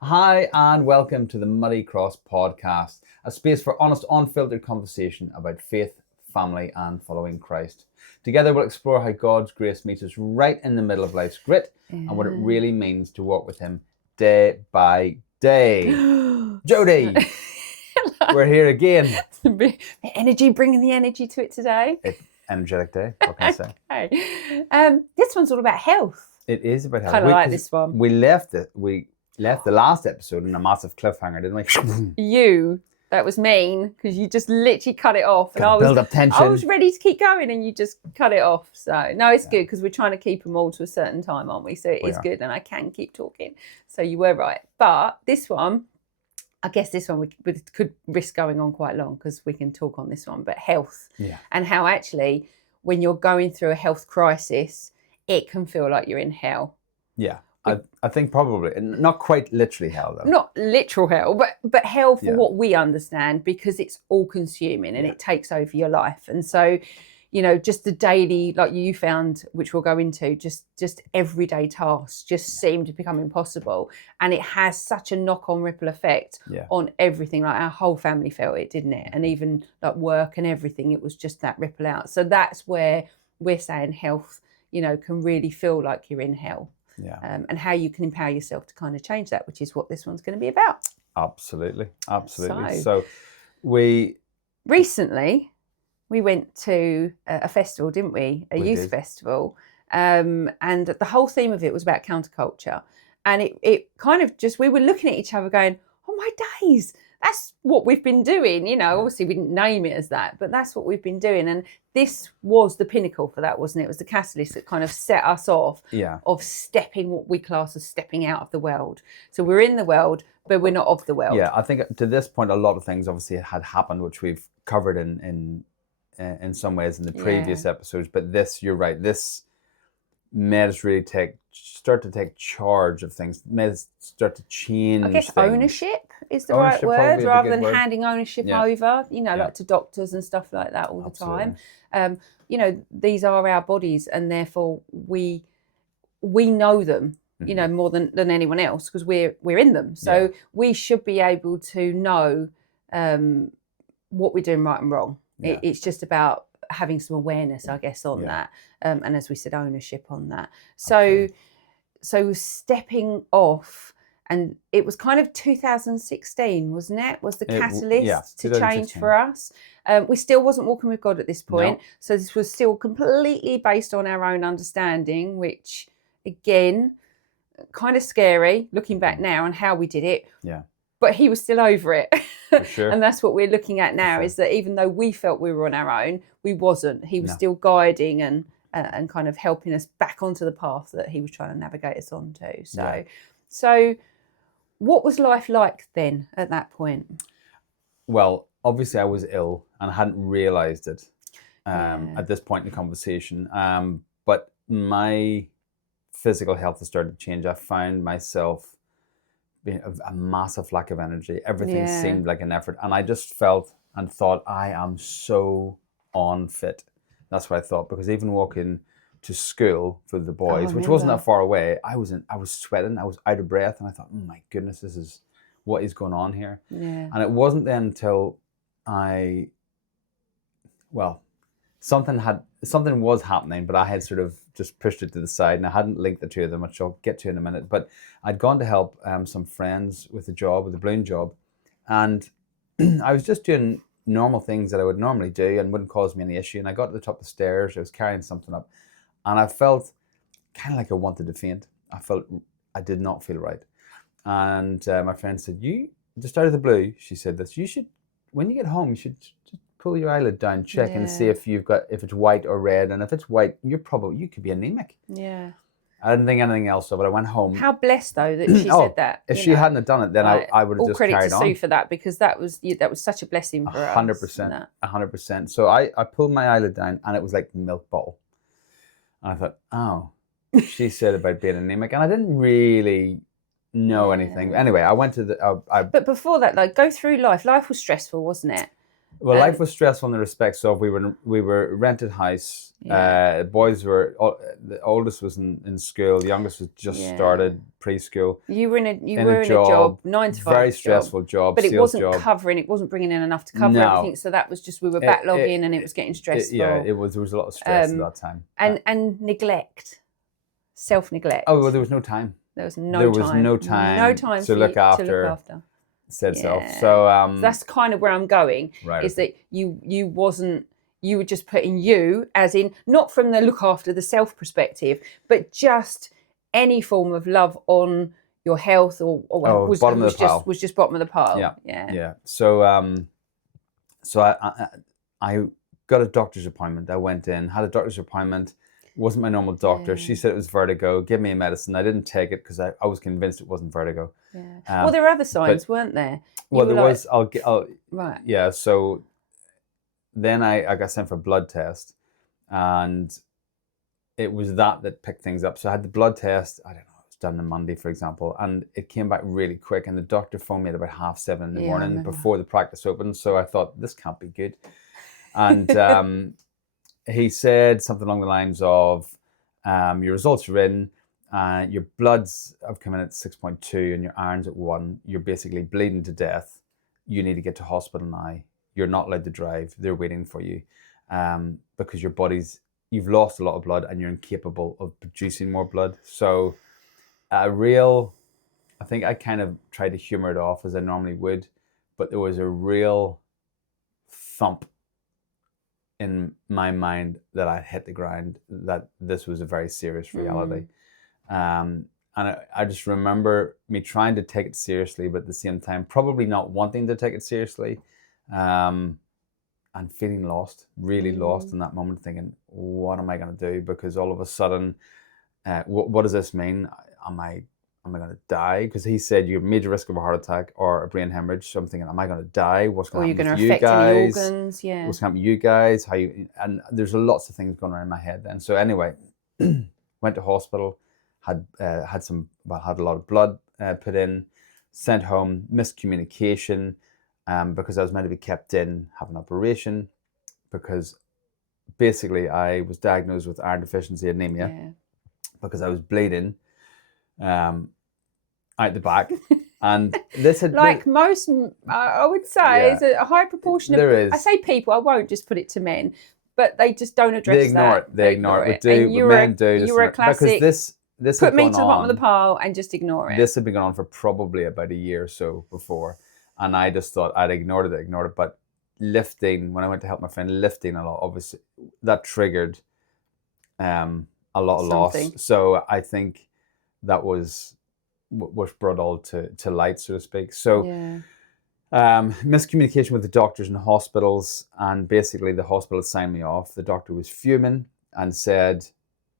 Hi, and welcome to the Muddy Cross podcast, a space for honest, unfiltered conversation about faith, family, and following Christ. Together, we'll explore how God's grace meets us right in the middle of life's grit and what it really means to walk with Him day by day. Jodie, we're here again. The energy, bringing the energy to it today. Energetic day, what can I say? Okay. This one's all about health. It is about health. Kind of like this one. We left the last episode in a massive cliffhanger, didn't we? That was mean, because you just literally cut it off. And build up tension. I was ready to keep going and you just cut it off. So, no, it's good, because we're trying to keep them all to a certain time, aren't we? So it is good, and I can keep talking. So you were right. But this one, I guess this one we could risk going on quite long, because we can talk on this one. But health, and how actually when you're going through a health crisis, it can feel like you're in hell. Yeah. I think probably, not quite literally hell though. Not literal hell, but hell for what we understand, because it's all consuming and it takes over your life. And so, just the daily, like you found, which we'll go into, just everyday tasks just seem to become impossible. And it has such a knock-on ripple effect on everything. Like our whole family felt it, didn't it? And even like work and everything, it was just that ripple out. So that's where we're saying health, can really feel like you're in hell. Yeah. And how you can empower yourself to kind of change that, which is what this one's going to be about. Absolutely. So recently we went to a festival, didn't we? A youth festival. And the whole theme of it was about counterculture. And it kind of just, we were looking at each other going, oh my days, that's what we've been doing. Obviously we didn't name it as that, but that's what we've been doing. And this was the pinnacle for that, wasn't it? It was the catalyst that kind of set us off of stepping, what we class as stepping out of the world. So we're in the world, but we're not of the world. Yeah, I think to this point, a lot of things obviously had happened, which we've covered in some ways in the previous episodes. But this, you're right, this made us really start to take charge of things, made us start to change I guess things. Ownership is the right word, rather than handing ownership over, like to doctors and stuff like that all the time. These are our bodies, and therefore we know them, more than anyone else, because we're in them. So we should be able to know what we're doing right and wrong. It's just about having some awareness, I guess, on that. And as we said, ownership on that. So stepping off, and it was kind of 2016, wasn't it? Was the catalyst to change for us. We still wasn't walking with God at this point. No. So this was still completely based on our own understanding, which, again, kind of scary looking back now on how we did it. Yeah. But He was still over it. For sure. And that's what we're looking at now, is that even though we felt we were on our own, we wasn't. He was still guiding and kind of helping us back onto the path that He was trying to navigate us onto. So what was life like then at that point? Well, obviously I was ill and I hadn't realised it at this point in the conversation. But my physical health has started to change. I found myself being a massive lack of energy. Everything seemed like an effort. And I just felt and thought, I am so unfit. That's what I thought, because even walking to school for the boys, which wasn't that far away, I was sweating, I was out of breath, and I thought, oh my goodness, this is what is going on here. Yeah. And it wasn't then until something was happening, but I had sort of just pushed it to the side, and I hadn't linked the two of them, which I'll get to in a minute. But I'd gone to help some friends with the balloon job, and I was just doing normal things that I would normally do and wouldn't cause me any issue. And I got to the top of the stairs, I was carrying something up, and I felt kind of like I wanted to faint. I did not feel right. And my friend said, you, just out of the blue, she said this, you should, when you get home, you should just pull your eyelid down, check and see if it's white or red. And if it's white, you could be anemic. Yeah. I didn't think anything else of it. I went home. How blessed though that she said that. If she hadn't have done it, then I would have just carried on. All credit to Sue for that, because that was such a blessing for us. 100%. 100%. So I pulled my eyelid down, and it was like milk bottle. And I thought, oh, she said about being anemic, and I didn't really know anything. Anyway, I went to But before that, like, go through life. Life was stressful, wasn't it? Well, life was stressful in the respects of we were rented house. Boys were the oldest was in school, the youngest was just started preschool. You were in a job 9 to 5, very stressful job, but it wasn't covering. It wasn't bringing in enough to cover everything. So that was just we were backlogging, and it was getting stressful. There was a lot of stress at that time, and neglect, self-neglect. Oh well, there was no time. There was no time to look after. Said self. So that's kind of where I'm going. Right. Is that you were just putting you as in not from the look after the self perspective, but just any form of love on your health was bottom of the pile. Was just bottom of the pile. Yeah. So I got a doctor's appointment. I went in, had a doctor's appointment. Wasn't my normal doctor. She said it was vertigo. Give me a medicine. I didn't take it because I was convinced it wasn't vertigo. Yeah. Well, there were other signs, weren't there? Was. Right. Yeah. So then I got sent for a blood test, and it was that picked things up. So I had the blood test. I don't know. It was done on Monday, for example, and it came back really quick. And the doctor phoned me at about 7:30 in the morning before the practice opened. So I thought this can't be good, and. He said something along the lines of, your results are in, your bloods have come in at 6.2 and your iron's at 1. You're basically bleeding to death. You need to get to hospital now. You're not allowed to drive. They're waiting for you because you've lost a lot of blood and you're incapable of producing more blood. So I think I kind of tried to humor it off as I normally would, but there was a real thump in my mind that I hit the ground, that this was a very serious reality. And I just remember me trying to take it seriously, but at the same time, probably not wanting to take it seriously, and feeling lost, really lost in that moment, thinking, what am I going to do? Because all of a sudden, what does this mean? Am I going to die? Because he said you have major risk of a heart attack or a brain hemorrhage. So I'm thinking, am I going to die? What's going to happen with you guys? Any organs? Yeah. What's going to happen with you guys? And there's lots of things going on in my head then. So anyway, went to hospital, had a lot of blood put in, sent home, miscommunication because I was meant to be kept in, have an operation, because basically I was diagnosed with iron deficiency anemia because I was bleeding out the back, and this had most, I would say, is a high proportion of. I say people. I won't just put it to men, but they just don't address that. They ignore it. Men do. You were a classic. Because this put me to the bottom of the pile and just ignore it. This had been going on for probably about a year or so before, and I just thought I'd ignored it. But lifting, when I went to help my friend, lifting a lot, obviously that triggered a lot of loss. So I think that was brought all to light, so to speak. So miscommunication with the doctors and the hospitals, and basically the hospital signed me off. The doctor was fuming and said,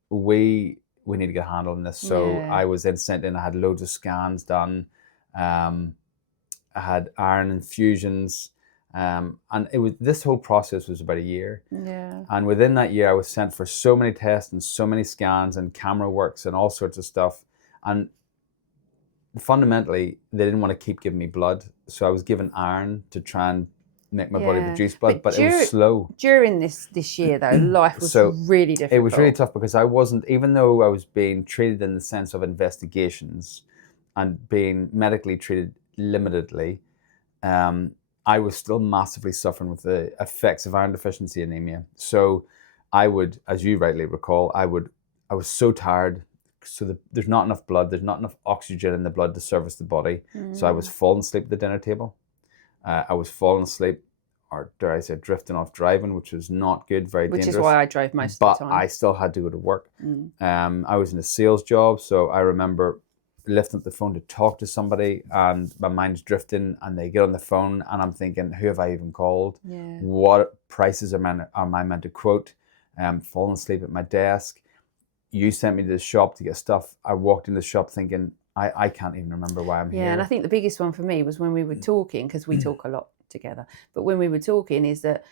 we need to get a handle on this. So I was then sent in. I had loads of scans done. I had iron infusions. And this whole process was about a year. And within that year, I was sent for so many tests and so many scans and camera works and all sorts of stuff. And fundamentally, they didn't want to keep giving me blood. So I was given iron to try and make my body produce blood, but it was slow. During this year, though, life was really difficult. It was really tough because I wasn't, even though I was being treated in the sense of investigations and being medically treated limitedly, I was still massively suffering with the effects of iron deficiency anemia. So I would, as you rightly recall, I was so tired. So there's not enough blood, there's not enough oxygen in the blood to service the body. So I was falling asleep at the dinner table. I was falling asleep, or dare I say, drifting off driving, which was not good, very dangerous. Which is why I drove most of the time. But I still had to go to work. I was in a sales job, so I remember lifting up the phone to talk to somebody, and my mind's drifting, and they get on the phone, and I'm thinking, who have I even called? What prices am I meant to quote? Falling asleep at my desk. You sent me to the shop to get stuff. I walked in the shop thinking, I can't even remember why I'm here. Yeah, and I think the biggest one for me was when we were talking, because we talk a lot together, but when we were talking is that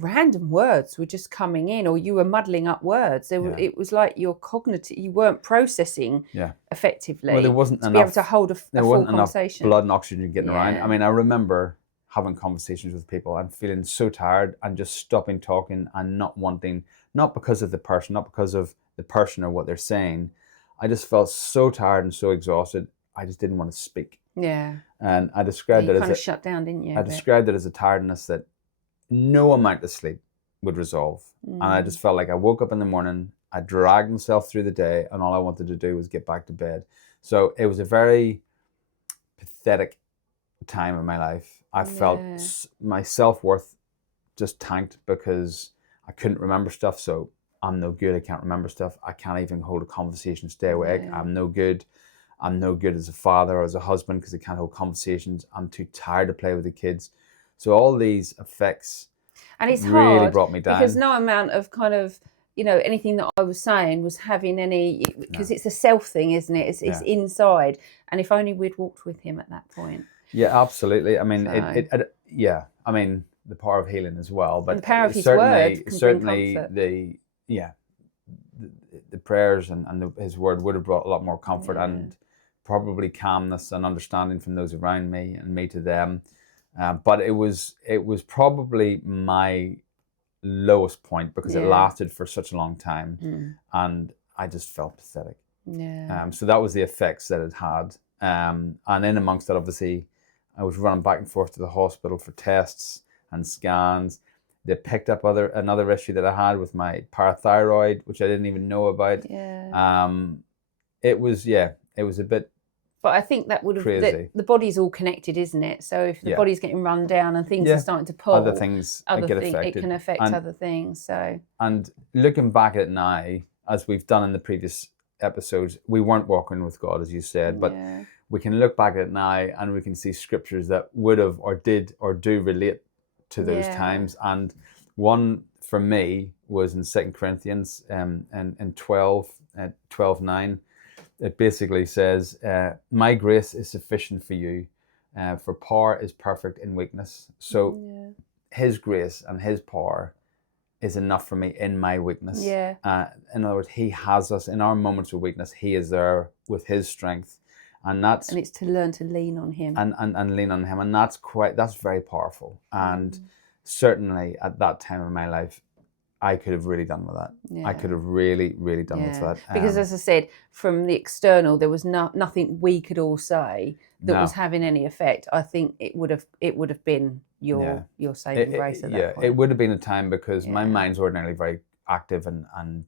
random words were just coming in, or you were muddling up words. It was like your cognitive, you weren't processing effectively. Well, there wasn't to enough, be able to hold a full conversation. Blood and oxygen getting around. I mean, I remember having conversations with people and feeling so tired and just stopping talking and not wanting, not because of the person, not because of the person or what they're saying. I just felt so tired and so exhausted. I just didn't want to speak. Yeah. And I described it as kind of shut down, didn't you? I described it as a tiredness that no amount of sleep would resolve. And I just felt like I woke up in the morning, I dragged myself through the day, and all I wanted to do was get back to bed. So it was a very pathetic time in my life. I felt my self-worth just tanked because I couldn't remember stuff. So I'm no good. I can't remember stuff. I can't even hold a conversation, stay awake. I'm no good. I'm no good as a father or as a husband because I can't hold conversations. I'm too tired to play with the kids. So all these effects and it's really hard brought me down. Because no amount of kind of, you know, anything that I was saying was having any, because it's a self thing, isn't it? It's inside. And if only we'd walked with him at that point. Yeah, absolutely. I mean, I mean, the power of healing as well. But and the power of his word can certainly bring comfort. the prayers and his word would have brought a lot more comfort and probably calmness and understanding from those around me and me to them. But it was probably my lowest point because it lasted for such a long time, and I just felt pathetic. So that was the effects that it had. And in amongst that, obviously, I was running back and forth to the hospital for tests and scans. They picked up another issue that I had with my parathyroid, which I didn't even know about. It was a bit. But I think that would have the body's all connected, isn't it? So if the body's getting run down and things are starting to pull, other things get affected. It can affect other things. So and looking back at it now, as we've done in the previous episodes, we weren't walking with God, as you said, but we can look back at it now and we can see scriptures that would have or did or do relate to those times. And one for me was in 2 Corinthians and 12:9. It basically says, my grace is sufficient for you, for power is perfect in weakness. So his grace and his power is enough for me in my weakness. In other words, he has us in our moments of weakness. He is there with his strength. And it's to learn to lean on him. And lean on him. And that's very powerful. And certainly at that time in my life, I could have really done with that. I could have really, really done with that. Because as I said, from the external, there was nothing we could all say that was having any effect. I think it would have been your saving grace at that point. It would have been a time because my mind's ordinarily very active and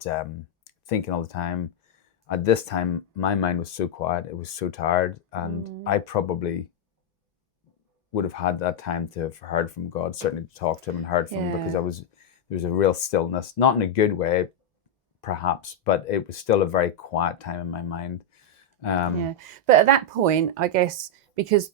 thinking all the time. At this time, my mind was so quiet. It was so tired. And I probably would have had that time to have heard from God, certainly to talk to him and heard from him, because there was a real stillness, not in a good way, perhaps, but it was still a very quiet time in my mind. But at that point, I guess, because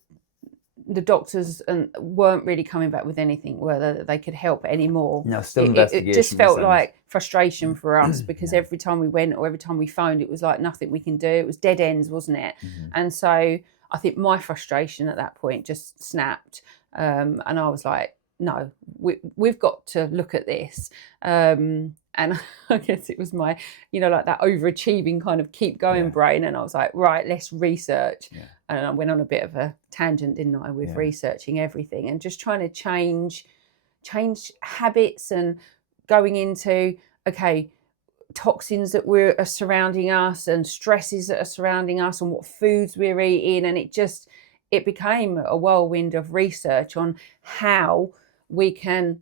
the doctors weren't really coming back with anything, whether they could help anymore. No, still investigation. It just felt like frustration for us because every time we went or every time we phoned, it was like nothing we can do. It was dead ends, wasn't it? And so I think my frustration at that point just snapped. And I was like, no, we've got to look at this. And I guess it was my, like that overachieving kind of keep going brain. And I was like, right, let's research. And I went on a bit of a tangent, didn't I, with researching everything and just trying to change habits and going into, toxins that are surrounding us and stresses that are surrounding us and what foods we're eating. And it became a whirlwind of research on how we can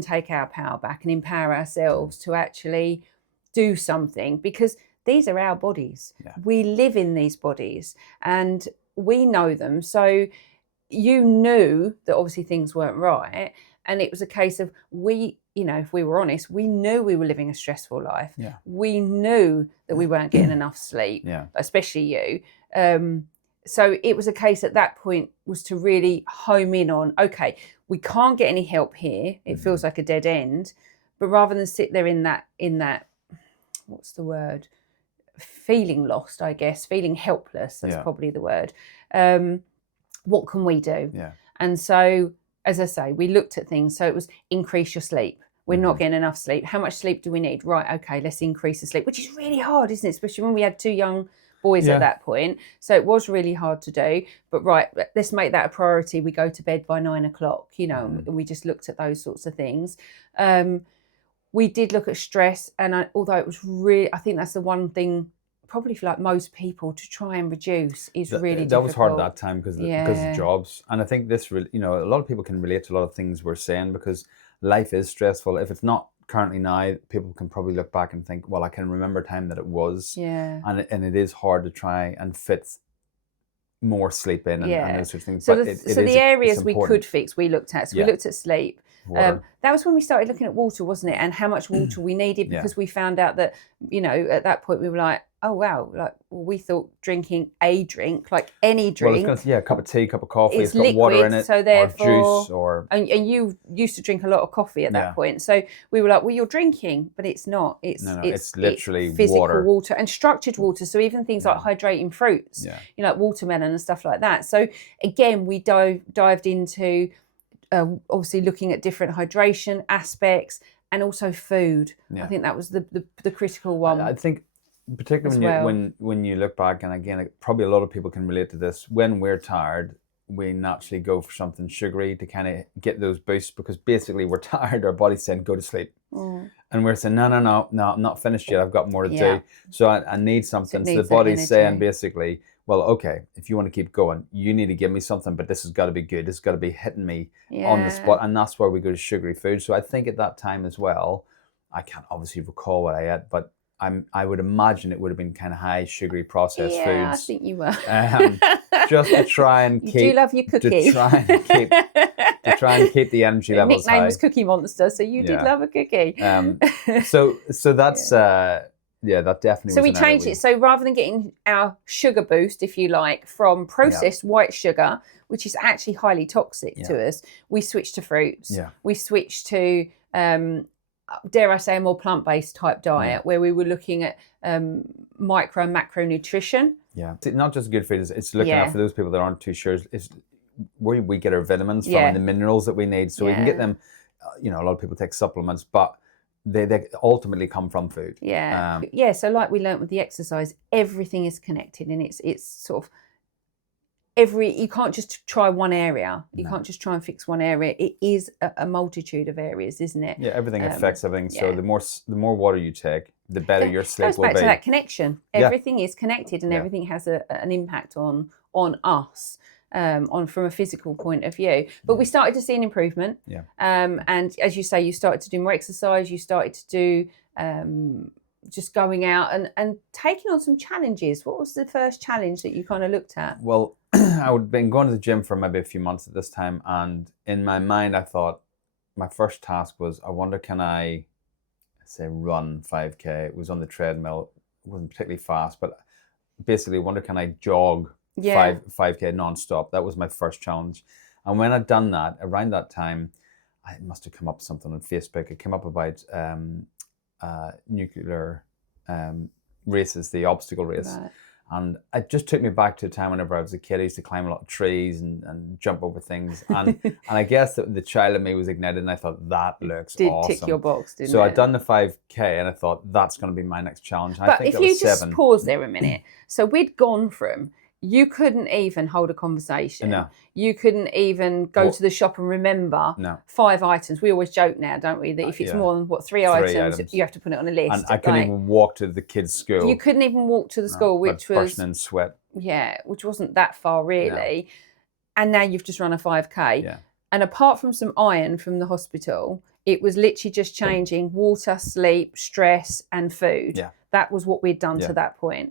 take our power back and empower ourselves to actually do something, because these are our bodies. We live in these bodies and we know them. So you knew that obviously things weren't right. And it was a case of if we were honest, we knew we were living a stressful life. We knew that we weren't getting enough sleep, especially you. So it was a case at that point was to really home in on, we can't get any help here. It feels like a dead end. But rather than sit there in that, what's the word? Feeling lost, I guess, feeling helpless. That's probably the word. What can we do? And so, as I say, we looked at things. So it was increase your sleep. We're not getting enough sleep. How much sleep do we need? Right, let's increase the sleep, which is really hard, isn't it? Especially when we had two young boys at that point. So it was really hard to do. But right, let's make that a priority. We go to bed by 9 o'clock, you know, and we just looked at those sorts of things. We did look at stress, and although it was really, I think that's the one thing probably for like most people to try and reduce is really difficult. That was hard at that time because of jobs. And I think this really, you know, a lot of people can relate to a lot of things we're saying because life is stressful. If it's not currently now, people can probably look back and think, well, I can remember a time that it was. Yeah. And it is hard to try and fit more sleep in and those sorts of things. So, the areas we could fix, we looked at. So we looked at sleep. That was when we started looking at water, wasn't it? And how much water we needed, because we found out that, you know, at that point we were like, oh wow, like we thought drinking a drink, like any drink, a cup of tea, cup of coffee, it's got liquid, water in it, so therefore, or juice, or and you used to drink a lot of coffee at that point. So we were like, well, you're drinking, but it's not. It's literally physical water and structured water. So even things like hydrating fruits, you know, like watermelon and stuff like that. So again, we dived into obviously looking at different hydration aspects and also food. I think that was the critical one. I think particularly when you look back, and again, probably a lot of people can relate to this, when we're tired, we naturally go for something sugary to kind of get those boosts, because basically we're tired, our body's saying go to sleep. And we're saying, no, I'm not finished yet, I've got more to do. So I need something. So the body's saying basically, well, okay, if you want to keep going, you need to give me something, but this has got to be good. It's got to be hitting me on the spot. And that's why we go to sugary food. So I think at that time as well, I can't obviously recall what I ate, but I would imagine it would have been kind of high sugary processed foods. Yeah, I think you were. Just to try and keep. You do love your cookie. To try and keep the energy levels high. Nickname was Cookie Monster, so you did love a cookie. So that's that definitely. So we changed it. So rather than getting our sugar boost, if you like, from processed white sugar, which is actually highly toxic to us, we switched to fruits. We switched to dare I say, a more plant-based type diet where we were looking at micro and macro nutrition. Yeah, it's not just good food, it's looking out for those people that aren't too sure. It's where we get our vitamins from and the minerals that we need. So we can get them, you know, a lot of people take supplements, but they ultimately come from food. So like we learnt with the exercise, everything is connected, and it's sort of you can't just try one area. You can't just try and fix one area. It is a multitude of areas, isn't it? Yeah, everything affects everything. So the more water you take, the better your sleep will be. Goes back to that connection. Everything is connected, and everything has an impact on us. From a physical point of view, but we started to see an improvement. And as you say, you started to do more exercise. You started to do just going out and taking on some challenges. What was the first challenge that you kind of looked at? Well, I had been going to the gym for maybe a few months at this time, and in my mind, I thought my first task was, I wonder, can I say run 5K? It was on the treadmill. It wasn't particularly fast, but basically, I wonder, can I jog 5K non-stop? That was my first challenge. And when I'd done that, around that time, I must have come up with something on Facebook. It came up about nuclear races, the obstacle race. Right. And it just took me back to a time whenever I was a kid. I used to climb a lot of trees and jump over things. And I guess the child in me was ignited, and I thought, that looks awesome. Did tick your box, didn't it? So I'd done the 5K, and I thought, that's going to be my next challenge. But I think if you just pause there a minute. So we'd gone from, you couldn't even hold a conversation. No. You couldn't even go to the shop and remember 5 items. We always joke now, don't we, that if it's more than 3 items, you have to put it on a list. And I couldn't even walk to the kids' school. You couldn't even walk to the school, which was bursting in sweat. Yeah, which wasn't that far really. No. And now you've just run a 5K. Yeah. And apart from some iron from the hospital, it was literally just changing water, sleep, stress, and food. Yeah. That was what we'd done to that point.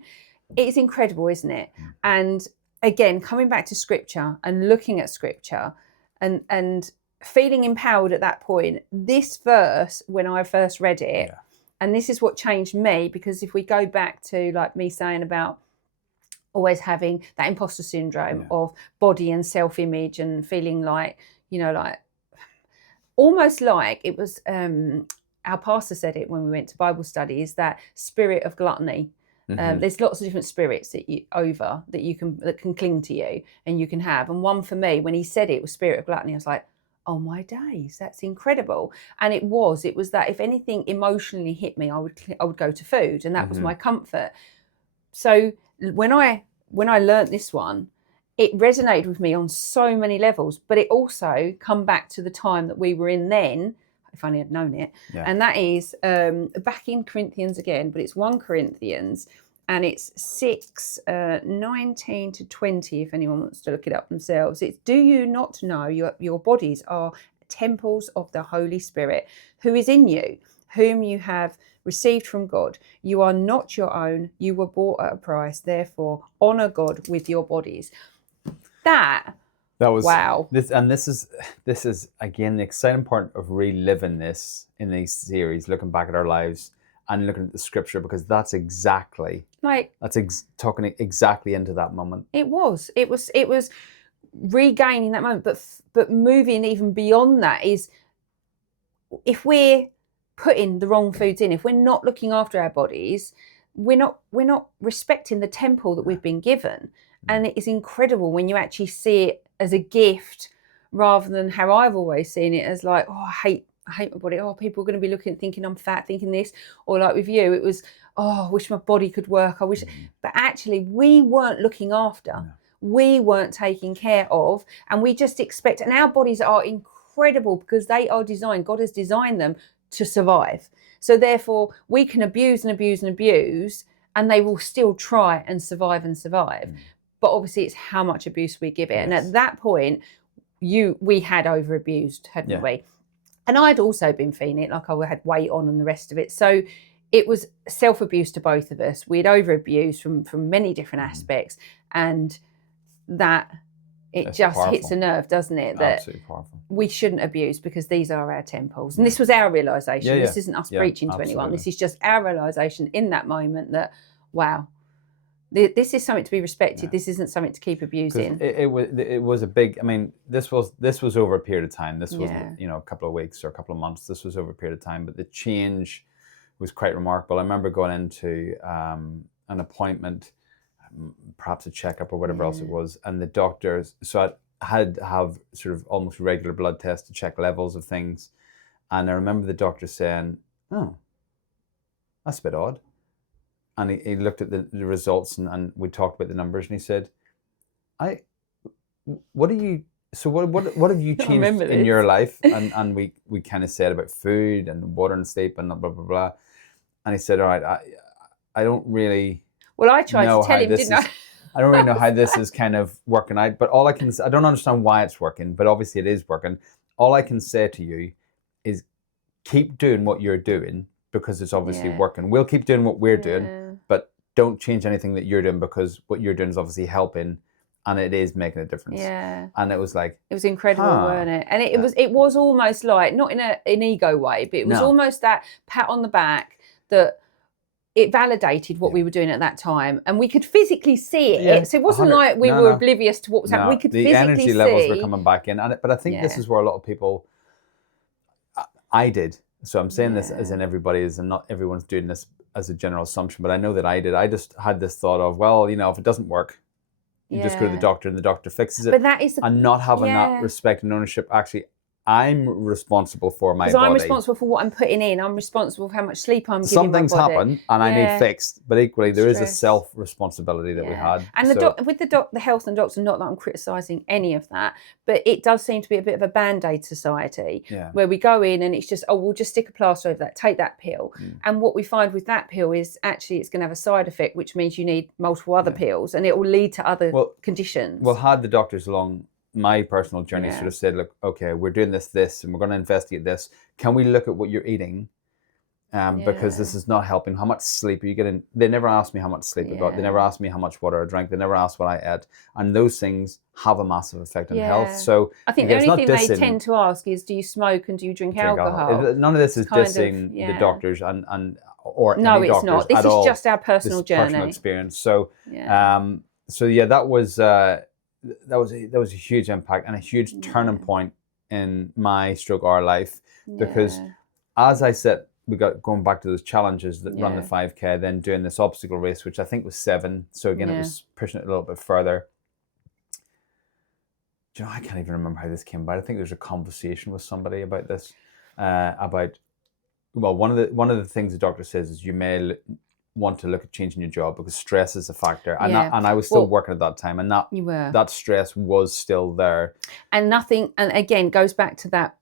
It's incredible, isn't it? And again, coming back to scripture and looking at scripture and feeling empowered at that point, this verse, when I first read it, and this is what changed me, because if we go back to like me saying about always having that imposter syndrome of body and self-image and feeling like, you know, like almost like it was, our pastor said it when we went to Bible study, is that spirit of gluttony. There's lots of different spirits that can cling to you and you can have. And one for me, when he said it was spirit of gluttony, I was like, oh my days, that's incredible. And it was that if anything emotionally hit me, I would go to food, and that was my comfort. So when I learnt this one, it resonated with me on so many levels, but it also come back to the time that we were in then, if only I'd known it. Yeah. And that is back in Corinthians again, but it's 1 Corinthians, and it's 6, 19 to 20, if anyone wants to look it up themselves. It's, do you not know your bodies are temples of the Holy Spirit, who is in you, whom you have received from God. You are not your own. You were bought at a price. Therefore, honor God with your bodies. That was wow. This is again the exciting part of reliving this in these series, looking back at our lives and looking at the scripture, because that's exactly talking exactly into that moment. It was regaining that moment, but moving even beyond that is, if we're putting the wrong foods in, if we're not looking after our bodies, we're not respecting the temple that we've been given. And it is incredible when you actually see it as a gift, rather than how I've always seen it as like, oh, I hate my body. Oh, people are going to be thinking I'm fat, thinking this. Or like with you, it was, oh, I wish my body could work. I wish, but actually we weren't looking after. No. We weren't taking care of, and we just expect, and our bodies are incredible because they are designed, God has designed them to survive. So therefore we can abuse and abuse and abuse, and they will still try and survive and survive. But obviously it's how much abuse we give it. Yes. And at that point, we had over abused, hadn't we? And I'd also been feeling it, like I had weight on and the rest of it. So it was self-abuse to both of us. We'd over abused from many different aspects, and that it's just powerful. Hits a nerve, doesn't it? That absolutely powerful. We shouldn't abuse, because these are our temples. And this was our realisation. This isn't us preaching to anyone. This is just our realisation in that moment that, wow, this is something to be respected. Yeah. This isn't something to keep abusing. It was a big, I mean, this was over a period of time. This wasn't, a couple of weeks or a couple of months. This was over a period of time, but the change was quite remarkable. I remember going into an appointment, perhaps a checkup or whatever else it was, and the doctors, so I had to have sort of almost regular blood tests to check levels of things. And I remember the doctor saying, oh, that's a bit odd. And he looked at the results, and we talked about the numbers, and he said, what have you changed in your life? And we kind of said about food and water and sleep and blah, blah, blah. And he said, all right, I don't really... Well, I tried to tell him, didn't I? I don't really know how this is kind of working out, but I don't understand why it's working, but obviously it is working. All I can say to you is keep doing what you're doing, because it's obviously working. We'll keep doing what we're doing, but don't change anything that you're doing, because what you're doing is obviously helping, and it is making a difference. Yeah. And it was like... It was incredible, wasn't it? And it was almost like, not in an ego way, but it was almost that pat on the back that it validated what we were doing at that time, and we could physically see it. Yeah, so it wasn't like we were oblivious to what was happening. We could physically see. The energy levels were coming back in. But I think this is where a lot of people... I did. So I'm saying this as in everybody is, and not everyone's doing this as a general assumption, but I know that I did. I just had this thought of, well, if it doesn't work, you just go to the doctor and the doctor fixes it. But that is and not having that respect and ownership. Actually, I'm responsible for my body. Because I'm responsible for what I'm putting in. I'm responsible for how much sleep I'm giving my body. Some things happen and I need fixed, but equally there is a self-responsibility that we had. And the health and doctor, not that I'm criticising any of that, but it does seem to be a bit of a band-aid society where we go in and it's just, we'll just stick a plaster over that, take that pill. And what we find with that pill is actually it's going to have a side effect, which means you need multiple other pills, and it will lead to other conditions. Well, had the doctors along my personal journey sort of said, look, okay, we're doing this, and we're going to investigate this. Can we look at what you're eating? Because this is not helping. How much sleep are you getting? They never asked me how much sleep I got. They never asked me how much water I drank. They never asked what I ate. And those things have a massive effect on health. So I think the only thing they tend to ask is, do you smoke and do you drink alcohol? None of this is dissing the doctors or no, any it's doctors not. This is all. Just our personal journey. Personal experience. So that was a huge impact and a huge turning point in my / life, because as I said, we got going back to those challenges that run the 5K, then doing this obstacle race, which I think was 7. So again, it was pushing it a little bit further. Do you know, I can't even remember how this came about. I think there's a conversation with somebody about this, one of the things the doctor says is you may want to look at changing your job because stress is a factor. And, I was still working at that time, and that stress was still there. And nothing, and again, goes back to that,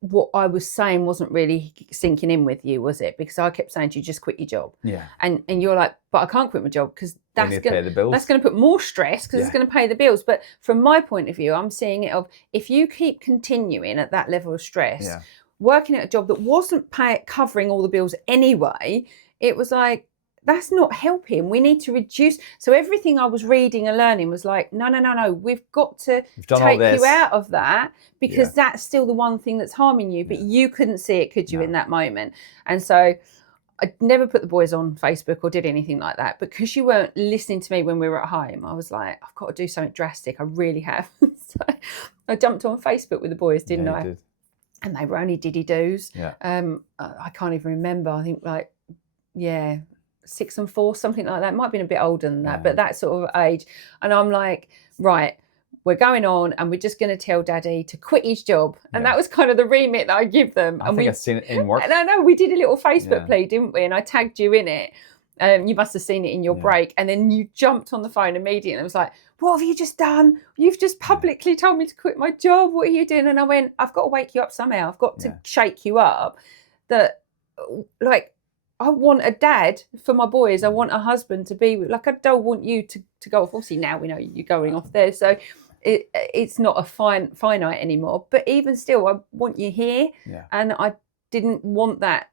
what I was saying wasn't really sinking in with you, was it? Because I kept saying to you, just quit your job. Yeah. And you're like, but I can't quit my job because that's going to put more stress because it's going to pay the bills. But from my point of view, I'm seeing it of, if you keep continuing at that level of stress, working at a job that wasn't covering all the bills anyway, it was like, that's not helping. We need to reduce. So everything I was reading and learning was like, no. We've got to take you out of that because that's still the one thing that's harming you. But you couldn't see it, could you, in that moment? And so I never put the boys on Facebook or did anything like that because you weren't listening to me when we were at home. I was like, I've got to do something drastic. I really have. So I jumped on Facebook with the boys, didn't I? Did. And they were only diddy-doos. Yeah. I can't even remember. I think 6 and 4, something like that. It might have been a bit older than that, but that sort of age. And I'm like, right, we're going on and we're just going to tell Daddy to quit his job. And that was kind of the remit that I give them. I think I've seen it in work. No, we did a little Facebook plea, didn't we? And I tagged you in it. You must have seen it in your break. And then you jumped on the phone immediately and it was like, what have you just done? You've just publicly told me to quit my job. What are you doing? And I went, I've got to wake you up somehow. I've got to shake you up. That, like, I want a dad for my boys. I want a husband to be with. Like, I don't want you to go off. Obviously, now we know you're going off there. So it's not a finite anymore. But even still, I want you here. Yeah. And I didn't want that.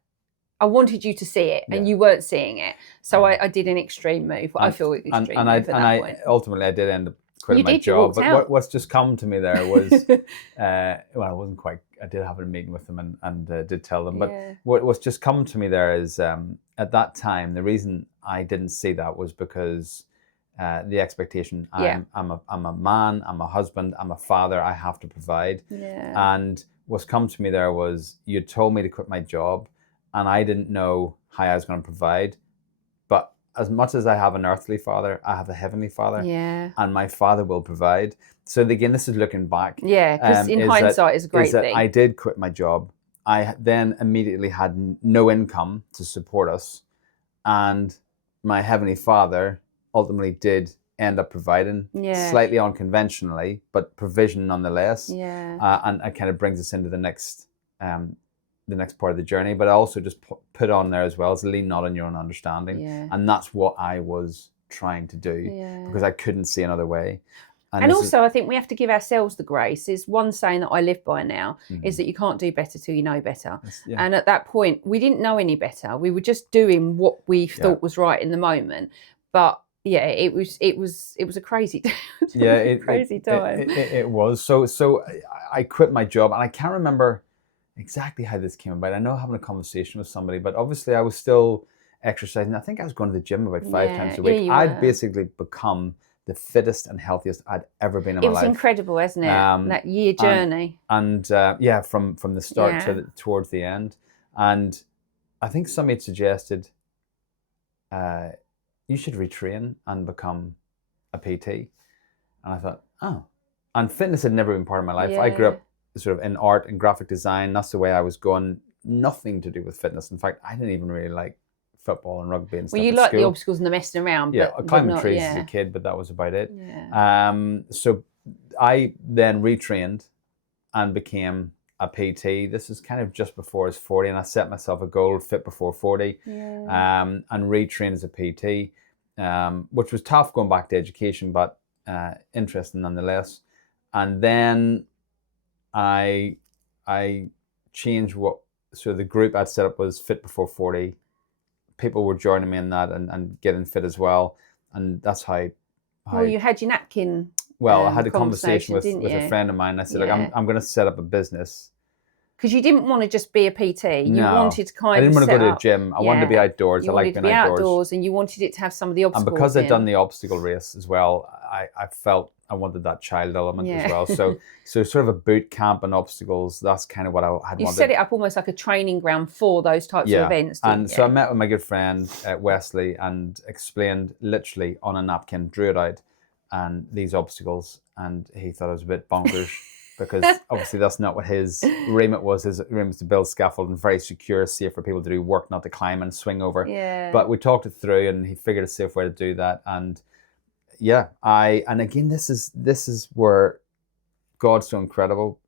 I wanted you to see it, and you weren't seeing it. So I did an extreme move. I feel extreme move at that point. Ultimately, I did end up quitting my job. But what's just come to me there was, I wasn't quite. I did have a meeting with them and did tell them. But what's just come to me there is at that time, the reason I didn't see that was because the expectation. I'm a man. I'm a husband. I'm a father. I have to provide. Yeah. And what's come to me there was, you told me to quit my job, and I didn't know how I was going to provide. But as much as I have an earthly father, I have a heavenly father. Yeah. And my father will provide. So again, this is looking back. Yeah, because in hindsight, it's a great thing. I did quit my job. I then immediately had no income to support us. And my heavenly father ultimately did end up providing, slightly unconventionally, but provision nonetheless. Yeah. And it kind of brings us into the next part of the journey. But I also just put on there as well as lean not on your own understanding. Yeah. And that's what I was trying to do because I couldn't see another way. And also, I think we have to give ourselves the grace. Is one saying that I live by now, is that you can't do better till you know better. And at that point, we didn't know any better. We were just doing what we thought was right in the moment. But yeah, it was a crazy time. Crazy time. It was. So I quit my job, and I can't remember exactly how this came about. I know having a conversation with somebody, but obviously I was still exercising. I think I was going to the gym about 5 times a week. I'd basically become the fittest and healthiest I'd ever been in my life. It was incredible, wasn't it? That year journey. And from the start towards the end. And I think somebody had suggested you should retrain and become a PT. And I thought, oh. And fitness had never been part of my life. I grew up sort of in art and graphic design. That's the way I was going. Nothing to do with fitness. In fact, I didn't even really like football and rugby and stuff. Well, you like the obstacles and the messing around. Yeah, climbing trees as a kid, but that was about it. Yeah. So I then retrained and became a PT. This is kind of just before I was 40, and I set myself a goal, fit before 40, and retrained as a PT, which was tough going back to education, but interesting nonetheless. And then I changed so the group I'd set up was Fit Before 40. People were joining me in that and getting fit as well. And that's how well, you had your napkin. Well, I had a conversation with a friend of mine. I said, I'm going to set up a business. Because you didn't want to just be a PT. You wanted to I didn't want to go to a gym. I wanted to be outdoors. I like being outdoors. And you wanted it to have some of the obstacles. And because I'd done the obstacle race as well, I felt I wanted that child element as well. So sort of a boot camp and obstacles, that's kind of what I had wanted. You set it up almost like a training ground for those types of events, didn't you? So I met with my good friend Wesley and explained literally on a napkin, drew it out, and these obstacles, and he thought I was a bit bonkers. because obviously that's not what his remit was. His remit was to build scaffolding, very secure, safe for people to do work, not to climb and swing over. Yeah. But we talked it through, and he figured a safe way to do that. And yeah, and again, this is where God's so incredible,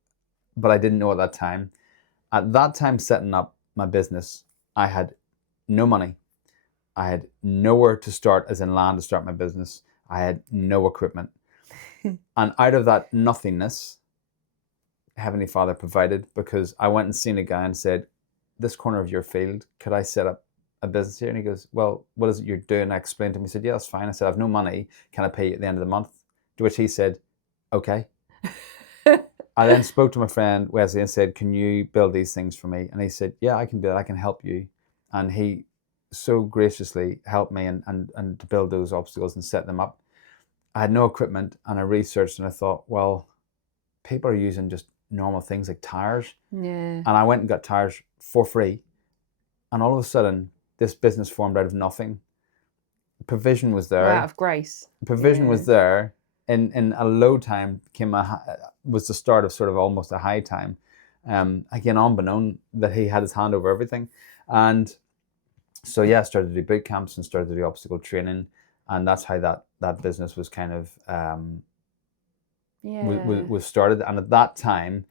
but I didn't know at that time. At that time, setting up my business, I had no money. I had nowhere to start, as in land to start my business. I had no equipment. And out of that nothingness, Heavenly Father provided, because I went and seen a guy and said, this corner of your field, could I set up a business here? And he goes, well, what is it you're doing? I explained to him. He said, yeah, that's fine. I said, I have no money. Can I pay you at the end of the month? To which he said, okay. I then spoke to my friend Wesley and said, can you build these things for me? And he said, yeah, I can do it. I can help you. And he so graciously helped me and to build those obstacles and set them up. I had no equipment, and I researched and I thought, well, people are using just normal things like tires. Yeah. And I went and got tires for free. And all of a sudden, this business formed out of nothing. Provision was there. Out of grace. Provision was there. In a low time was the start of sort of almost a high time. Again, unbeknown that he had his hand over everything. And so yeah, I started to do boot camps and started to do obstacle training. And that's how that business was kind of was started. And at that time,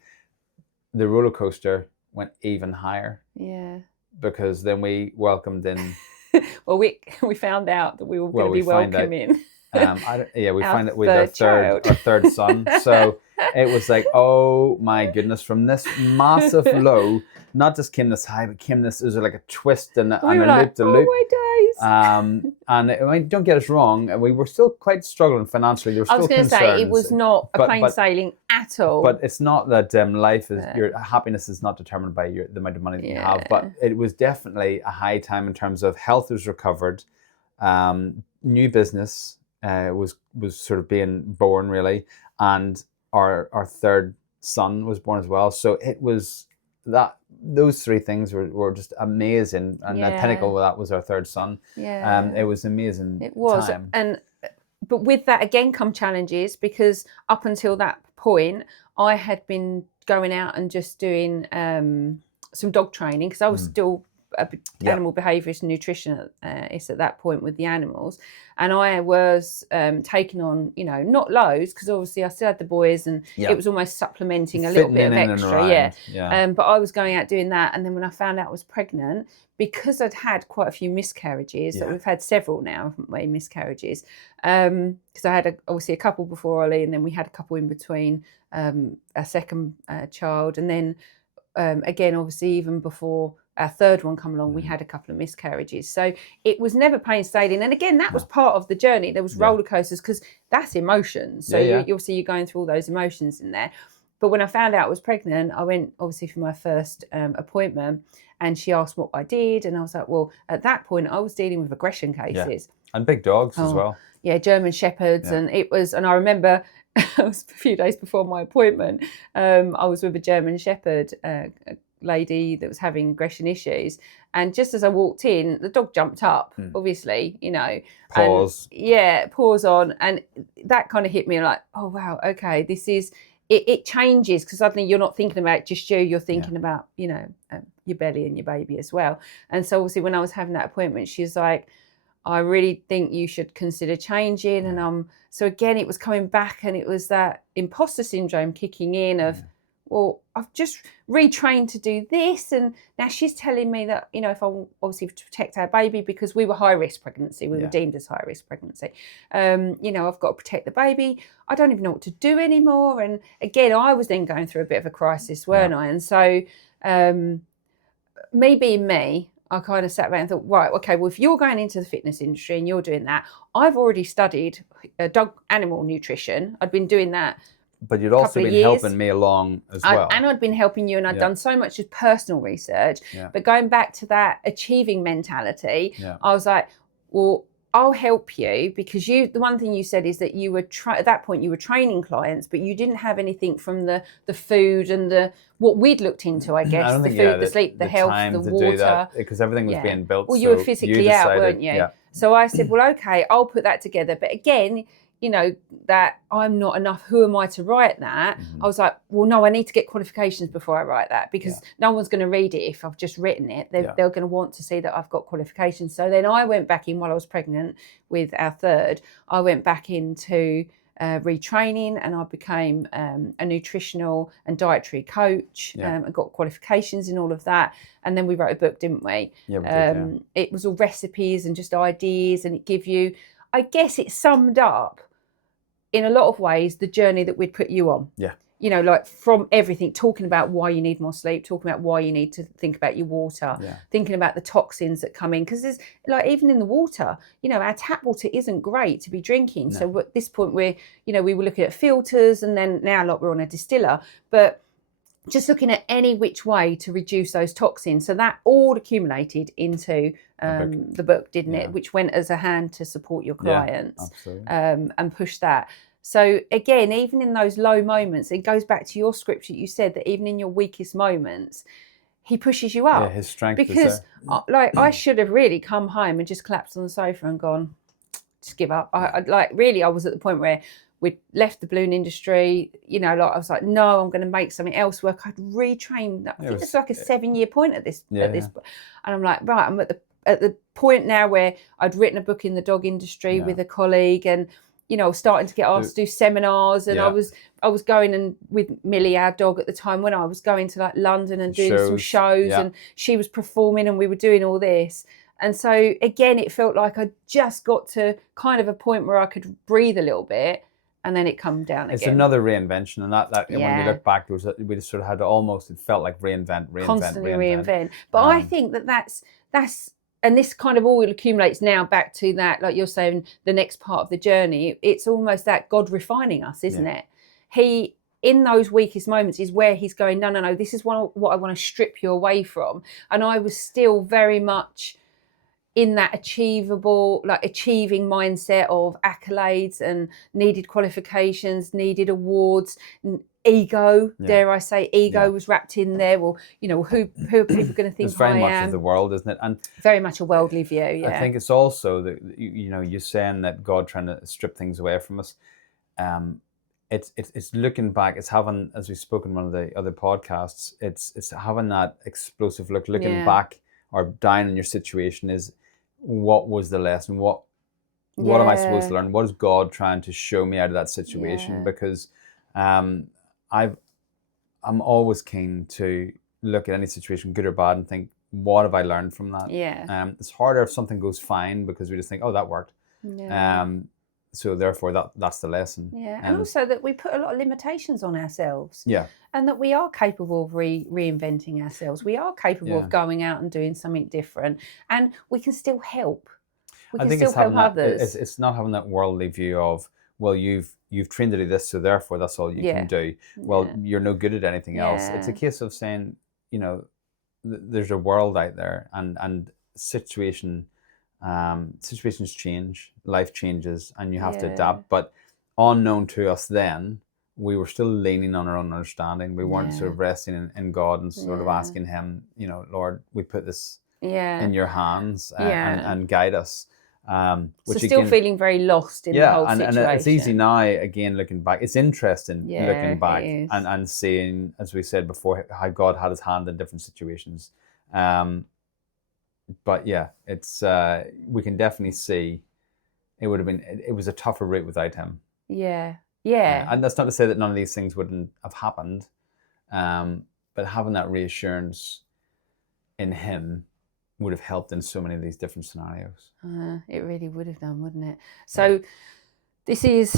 the roller coaster went even higher. Yeah. Because then we welcomed in. Well, we found out that we were going to be welcoming. We find it with our third son. So it was like, oh my goodness, from this massive low, not just came this high, but came this, it was like a twist and a loop to loop. Oh my days. And don't get us wrong, we were still quite struggling financially. There were still concerns. I was going to say, it was not plain sailing at all. But it's not that life is, your happiness is not determined by the amount of money that you have. But it was definitely a high time in terms of health was recovered, new business was sort of being born really, and our third son was born as well. So it was those three things were just amazing, and the pinnacle of that was our third son. It was amazing. It was time. But with that again come challenges, because up until that point I had been going out and just doing some dog training, because I was still animal behaviourist and nutritionist at that point with the animals, and I was taking on, not loads, because obviously I still had the boys, and it was almost supplementing a little bit of extra, but I was going out doing that. And then when I found out I was pregnant, because I'd had quite a few miscarriages, that we've had several now, haven't we, miscarriages, because I had obviously a couple before Ollie, and then we had a couple in between, a second child, and then again obviously even before our third one come along, we had a couple of miscarriages. So it was never plain sailing. And again, that was part of the journey. There was roller coasters, because that's emotions. So you're going through all those emotions in there. But when I found out I was pregnant, I went obviously for my first appointment, and she asked what I did. And I was like, well, at that point I was dealing with aggression cases. And big dogs as well. Yeah, German Shepherds. And and I remember it was a few days before my appointment, I was with a German Shepherd lady that was having aggression issues, and just as I walked in, the dog jumped up, obviously, paws on, and that kind of hit me, like, oh wow, okay, this is it changes, because suddenly you're not thinking about just you're thinking about your belly and your baby as well. And so obviously when I was having that appointment, she was like, I really think you should consider changing. And so again, it was coming back, and it was that imposter syndrome kicking in of, well, I've just retrained to do this, and now she's telling me that, if I obviously to protect our baby, because we were high risk pregnancy, we were deemed as high risk pregnancy. I've got to protect the baby. I don't even know what to do anymore. And again, I was then going through a bit of a crisis, weren't I? And so, me being me, I kind of sat back and thought, right, okay, well, if you're going into the fitness industry and you're doing that, I've already studied dog animal nutrition. I'd been doing that. But you'd also been helping me along as well. And I'd been helping you, and I'd done so much just personal research. But going back to that achieving mentality, I was like, well, I'll help you, because the one thing you said is that you were at that point you were training clients, but you didn't have anything from the food and what we'd looked into, I guess, the food, the sleep, the health, the water, because everything was being built. Well, you were physically out, weren't you? So I said, well, okay, I'll put that together. But again, you know, that I'm not enough, who am I to write that? I was like, well, no, I need to get qualifications before I write that, because no one's going to read it if I've just written it. They're going to want to see that I've got qualifications. So then I went back in while I was pregnant with our third. I went back into retraining, and I became a nutritional and dietary coach, and got qualifications in all of that. And then we wrote a book, didn't we? Yeah, we did, It was all recipes and just ideas, and it give you, I guess it summed up in a lot of ways the journey that we'd put you on. Yeah. You know, like from everything, talking about why you need more sleep, talking about why you need to think about your water, thinking about the toxins that come in. Because there's, like, even in the water, you know, our tap water isn't great to be drinking. No. So at this point, we were looking at filters, and then now, like, we're on a distiller. But just looking at any which way to reduce those toxins. So that all accumulated into the book, didn't it? Which went as a hand to support your clients, and push that. So again, even in those low moments, it goes back to your scripture. You said that even in your weakest moments, he pushes you up. Yeah, his strength because is there. Like, I should have really come home and just collapsed on the sofa and gone, just give up. I was at the point where we'd left the balloon industry, you know, like I was like, no, I'm going to make something else work. I'd retrained. I think it's like a 7-year point at this. And I'm like, right, I'm at the point now where I'd written a book in the dog industry with a colleague, and, you know, starting to get asked to do seminars, and I was going, and with Millie, our dog at the time, when I was going to, like, London and doing some shows, and she was performing, and we were doing all this. And so again, it felt like I just got to kind of a point where I could breathe a little bit, and then it come down again. It's another reinvention, and that when we look back, we just sort of had to almost, it felt like constantly reinvent. But I think that's and this kind of all accumulates now back to that, like you're saying, the next part of the journey. It's almost that God refining us, isn't it? He, in those weakest moments, is where he's going, no, this is what I want to strip you away from. And I was still very much in that achieving mindset of accolades and needed qualifications, needed awards, ego, dare I say, was wrapped in there. Well, you know, who are people going to think it's very I much am? of the world, isn't it? And very much a worldly view, I think it's also that, you know, you're saying that God trying to strip things away from us. It's looking back, it's having, as we spoke in one of the other podcasts, it's having that explosive look, looking back or down in your situation is, what was the lesson? What am I supposed to learn? What is God trying to show me out of that situation? Because I'm always keen to look at any situation, good or bad, and think, what have I learned from that? It's harder if something goes fine, because we just think, oh, that worked. So therefore, that's the lesson. And also that we put a lot of limitations on ourselves. And that we are capable of reinventing ourselves. We are capable of going out and doing something different, and we can still help. I think it's help others. It's not having that worldly view of, well, you've trained to do this, so therefore that's all you can do. Well, you're no good at anything else. It's a case of saying, you know, there's a world out there, and situations change, life changes, and you have to adapt. But unknown to us then, we were still leaning on our own understanding. We weren't sort of resting in God and sort of asking him, you know, Lord, we put this in your hands, and guide us. So still feeling very lost in the whole situation. And it's easy now, again, looking back. It's interesting looking back and seeing, as we said before, how God had his hand in different situations. But yeah, it's we can definitely see it was a tougher route without him. And that's not to say that none of these things wouldn't have happened, but having that reassurance in him would have helped in so many of these different scenarios. It really would have done, wouldn't it? So this is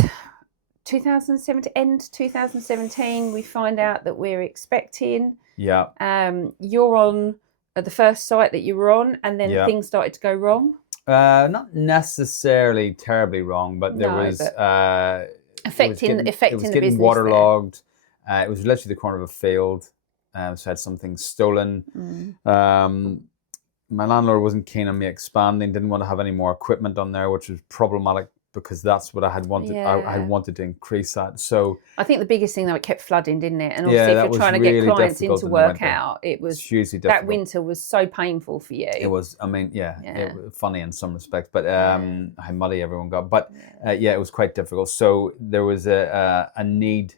2017, end 2017. We find out that we're expecting. You're on the first site that you were on, and then things started to go wrong. Not necessarily terribly wrong, but there was affecting the business. It was getting waterlogged. It was literally the corner of a field, so I had something stolen. My landlord wasn't keen on me expanding, didn't want to have any more equipment on there, which was problematic because that's what I had wanted. I had wanted to increase that. So I think the biggest thing though, it kept flooding, didn't it? And obviously, if you're trying to get clients in to work out, it was hugely difficult. That winter was so painful for you. It was. I mean, it was funny in some respects, but how muddy everyone got. But it was quite difficult. So there was a need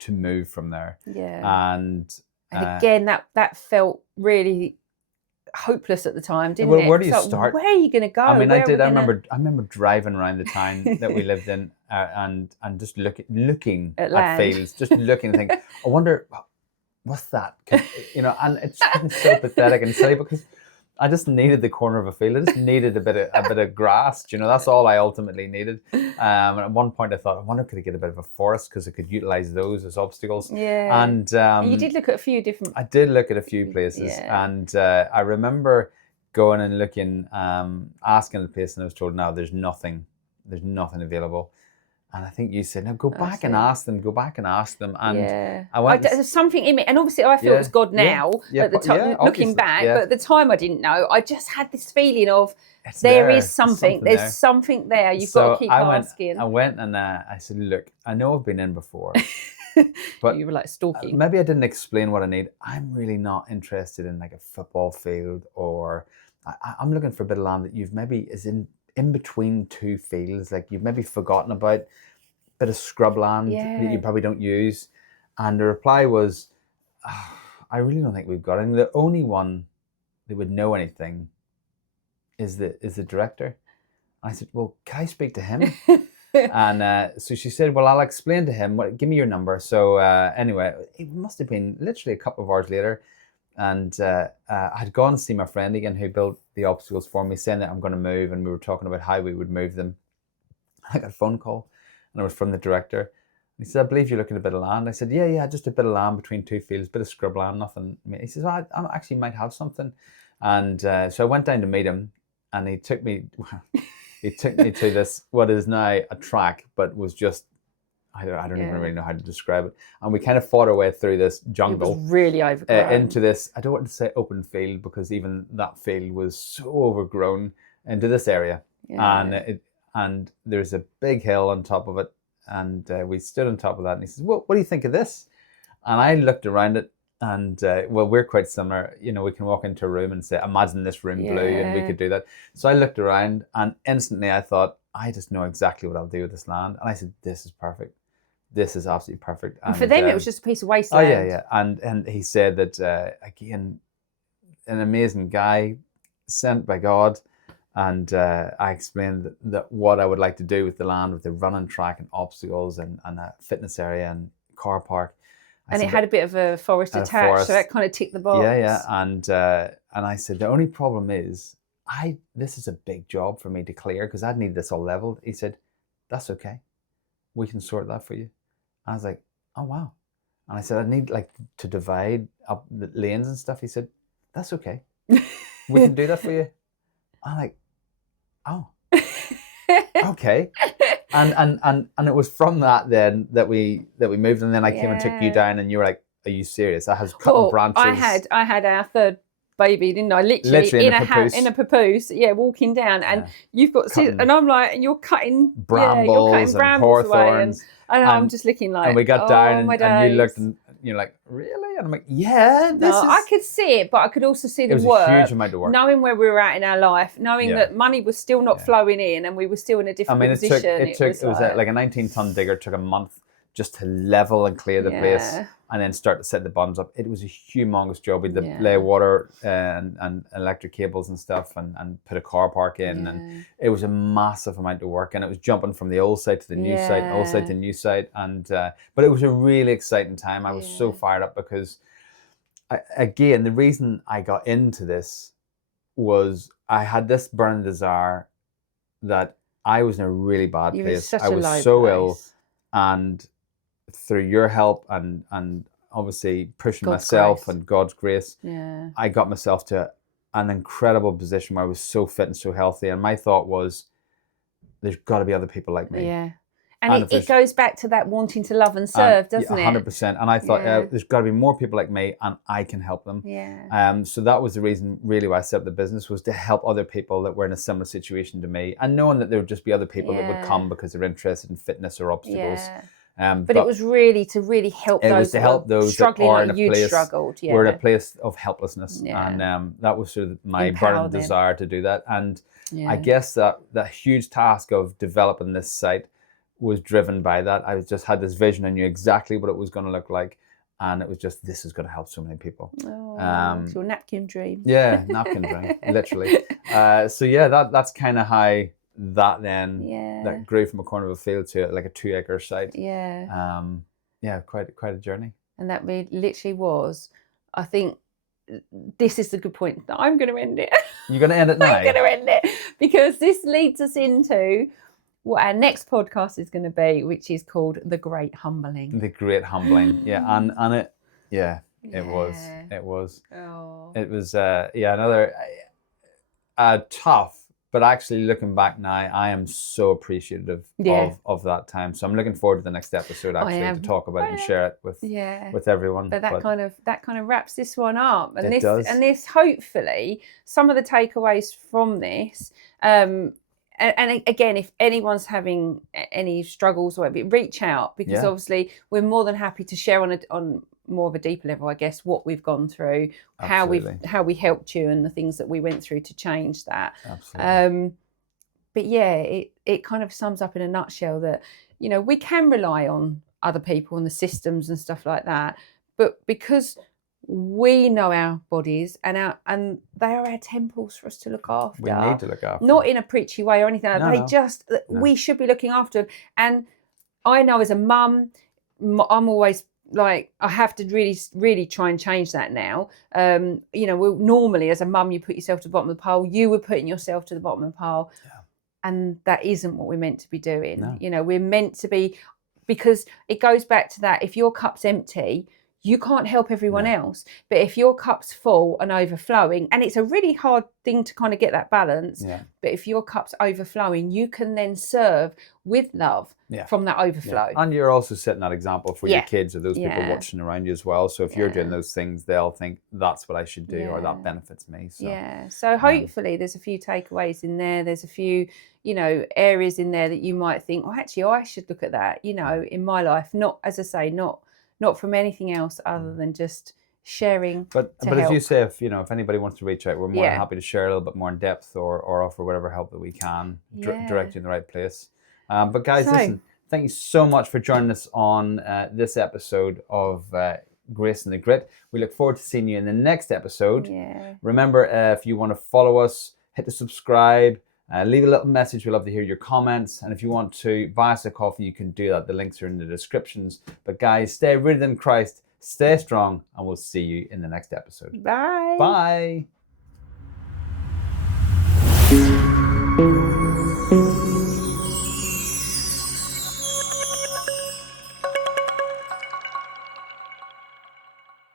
to move from there. Yeah. And again, that felt really hopeless at the time, didn't it? Where do you start? Where are you going to go? I mean, I remember driving around the town that we lived in, and just looking at fields, just looking and thinking, I wonder what's that? And it's so pathetic and silly because I just needed the corner of a field. I just needed a bit of grass. That's all I ultimately needed. And at one point I thought, I wonder could I get a bit of a forest because I could utilize those as obstacles. Yeah. And you did look at a few different. I did look at a few places, and I remember going and looking, asking the place, and I was told, no, there's nothing available. And I think you said, no, go back and ask them. And I went. There's something in me, and obviously I feel it was God now at the time, looking back. But at the time I didn't know. I just had this feeling of there is something. There's something there. You've got to keep asking. I went and I said, look, I know I've been in before, but you were like stalking. Maybe I didn't explain what I need. I'm really not interested in like a football field, or I'm looking for a bit of land that you've maybe is in between two fields, like you've maybe forgotten about, a bit of scrub land that you probably don't use. And the reply was, I really don't think we've got any. The only one that would know anything is the director. I said, well, can I speak to him? And so she said, well, I'll explain to him. Give me your number. So anyway, it must have been literally a couple of hours later. And I'd gone to see my friend again who built the obstacles for me, saying that I'm going to move, and we were talking about how we would move them. I got a phone call, and it was from the director. He said, I believe you're looking at a bit of land. I said, yeah, just a bit of land between two fields, a bit of scrub land, nothing. He says, well, I actually might have something. And so I went down to meet him, and he took me to this, what is now a track, but was just, I don't even really know how to describe it. And we kind of fought our way through this jungle. It was really overgrown. Into this, I don't want to say open field, because even that field was so overgrown, into this area. Yeah. And there's a big hill on top of it. And we stood on top of that, and he says, well, what do you think of this? And I looked around it, and we're quite similar. We can walk into a room and say, imagine this room blue, and we could do that. So I looked around, and instantly I thought, I just know exactly what I'll do with this land. And I said, this is perfect. This is absolutely perfect. And for them, it was just a piece of wasteland. Oh, yeah. And he said that, again, an amazing guy, sent by God. And I explained that what I would like to do with the land, with the running track and obstacles and a fitness area and car park. And it had a bit of a forest attached, so that kind of ticked the box. Yeah. And I said, the only problem is, this is a big job for me to clear, because I'd need this all leveled. He said, that's okay. We can sort that for you. I was like, oh, wow. And I said, I need to divide up the lanes and stuff. He said, that's okay. We can do that for you. I'm like, oh, okay. And it was from that then that we moved, and then I came and took you down, and you were like, are you serious? I was cutting branches. I had our third baby, didn't I? Literally in a papoose, walking down, and you've got scissors, and I'm like, and you're cutting brambles and hawthorns, and I'm just looking like, and we got down, and you looked, and you're like, really? And I'm like, yeah, I could see it, but I could also see the work. It was a huge amount of work. Knowing where we were at in our life, knowing that money was still not flowing in, and we were still in a different position. It was like a 19-ton digger. Took a month just to level and clear the place, and then start to set the bottoms up. It was a humongous job. We had to lay water and electric cables and stuff, and put a car park in, and it was a massive amount of work. And it was jumping from the old site to the new site, old site to new site, and but it was a really exciting time. I was so fired up, because again, the reason I got into this was I had this burning desire that I was in a really bad place. I was so ill, and through your help and obviously pushing myself and God's grace, I got myself to an incredible position where I was so fit and so healthy. And my thought was, there's got to be other people like me. Yeah. And it goes back to that wanting to love and serve, doesn't it? 100%. And I thought, there's got to be more people like me, and I can help them. Yeah. So that was the reason, really, why I set up the business, was to help other people that were in a similar situation to me, and knowing that there would just be other people that would come because they're interested in fitness or obstacles. But it was really to help those struggling like you'd struggled. Yeah. We're in a place of helplessness, and that was sort of my burning desire to do that. And I guess that huge task of developing this site was driven by that. I just had this vision. I knew exactly what it was going to look like, and it was just, this is going to help so many people. It's your napkin dream. Yeah, napkin dream, literally. So yeah, that's kind of how that then that grew from a corner of a field to like a 2-acre site. Quite a journey. And that literally was, I think this is the good point that I'm going to end it. You're going to end it now? I'm going to end it, because this leads us into what our next podcast is going to be, which is called The Great Humbling. The Great Humbling. Yeah. And it, it was. Oh. It was, another tough, but actually looking back now, I am so appreciative of that time. So I'm looking forward to the next episode, actually, to talk about it and share it with everyone. But that kind of wraps this one up. And it does. And this, hopefully, some of the takeaways from this, and again, if anyone's having any struggles or whatever, reach out, because obviously we're more than happy to share on more of a deeper level, I guess, what we've gone through, how we helped you, and the things that we went through to change that. Absolutely. But yeah, it kind of sums up in a nutshell that, you know, we can rely on other people and the systems and stuff like that, but because we know our bodies and they are our temples for us to look after. We need to look after. Not in a preachy way or anything. We should be looking after them. And I know as a mum, I'm always like, I have to really, really try and change that now. You know, normally as a mum, you put yourself to the bottom of the pile. You were putting yourself to the bottom of the pile. Yeah. And that isn't what we're meant to be doing. No. You know, we're meant to be, because it goes back to that. If your cup's empty, you can't help everyone else. But if your cup's full and overflowing, and it's a really hard thing to kind of get that balance, but if your cup's overflowing, you can then serve with love from that overflow. Yeah. And you're also setting that example for your kids or those people watching around you as well. So if you're doing those things, they'll think that's what I should do or that benefits me. So, so hopefully there's a few takeaways in there. There's a few, you know, areas in there that you might think, oh, actually, I should look at that, you know, in my life. Not, as I say, not from anything else other than just sharing. But as you say, if anybody wants to reach out, we're more than happy to share a little bit more in depth or offer whatever help that we can, direct you in the right place. But guys, listen, thank you so much for joining us on this episode of Grace and the Grit. We look forward to seeing you in the next episode. Remember, if you want to follow us, hit the subscribe. Leave a little message. We'd love to hear your comments. And if you want to buy us a coffee, you can do that. The links are in the descriptions. But guys, stay rooted in Christ, stay strong, and we'll see you in the next episode. Bye. Bye.